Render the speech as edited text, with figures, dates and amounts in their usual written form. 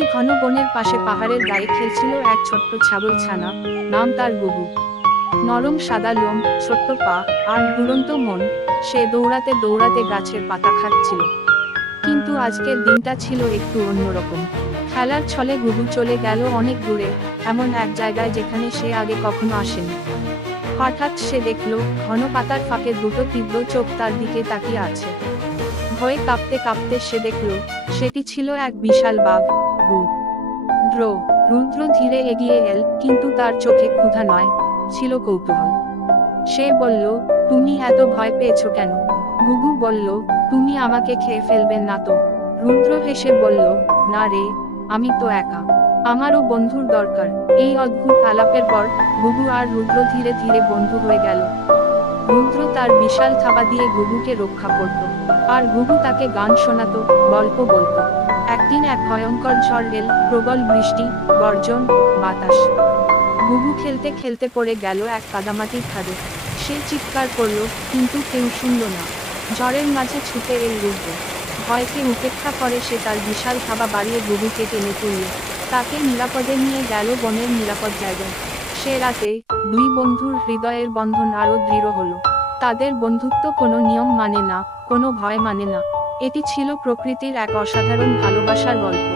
একটি ঘন বনের পাশে পাহাড়ের গায়ে খেলছিল এক ছোট্ট ছাগল ছানা। নাম তার গুগু। নরম সাদা লোম, ছোট্ট পা, আর দুরন্ত মন। সে দৌড়াতে দৌড়াতে গাছের পাতা খাচ্ছিল। কিন্তু আজকের দিনটা ছিল একটু অন্যরকম। খেলার ছলে গুগু চলে গেল অনেক দূরে, এমন এক জায়গায় যেখানে সে আগে কখনো আসেনি। হঠাৎ সে দেখল, ঘন পাতার ফাঁকে দুটো তীব্র চোখ তার দিকে তাকিয়ে আছে। ভয়ে কাঁপতে কাঁপতে সে দেখল, সেটি ছিল এক বিশাল বাঘ। রুদ্র। রুদ্র ধীরে এগিয়ে এল, কিন্তু তার চোখে ক্ষুধা নয়, ছিল কৌতূহল। সে বলল, তুমি এত ভয় পেয়েছো কেন? গুগু বলল, তুমি আমাকে খেয়ে ফেলবেন না তো? রুদ্র হেসে বলল, না রে, আমি তো একা, আমারও বন্ধুর দরকার। এই অদ্ভুত আলাপের পর গুগু আর রুদ্র ধীরে ধীরে বন্ধু হয়ে গেল। রুদ্র তার বিশাল থাবা দিয়ে গুগুকে রক্ষা করত, আর গুগু তাকে গান শোনাতো, গল্প বলতো। একদিন এক ভয়ঙ্কর ঝড় এল, প্রবল বৃষ্টি, গর্জন, বাতাস। গুগু খেলতে খেলতে পড়ে গেল এক কাদামাটির খাদে। সে চিৎকার করলো, কিন্তু কেউ শুনল না। ঝড়ের মাঝে ছুটে এল রুদ্র। ভয়কে উপেক্ষা করে সে তার বিশাল থাবা বাড়িয়ে গুগুকে টেনে তুলল। তাকে নিরাপদে নিয়ে গেল বনের নিরাপদ জায়গায়। সে রাতে দুই বন্ধুর হৃদয়ের বন্ধন আরো দৃঢ় হলো। তাদের বন্ধুত্ব কোনো নিয়ম মানে না, কোনো ভয় মানে না। এটি ছিল প্রকৃতির এক অসাধারণ ভালোবাসার গল্প।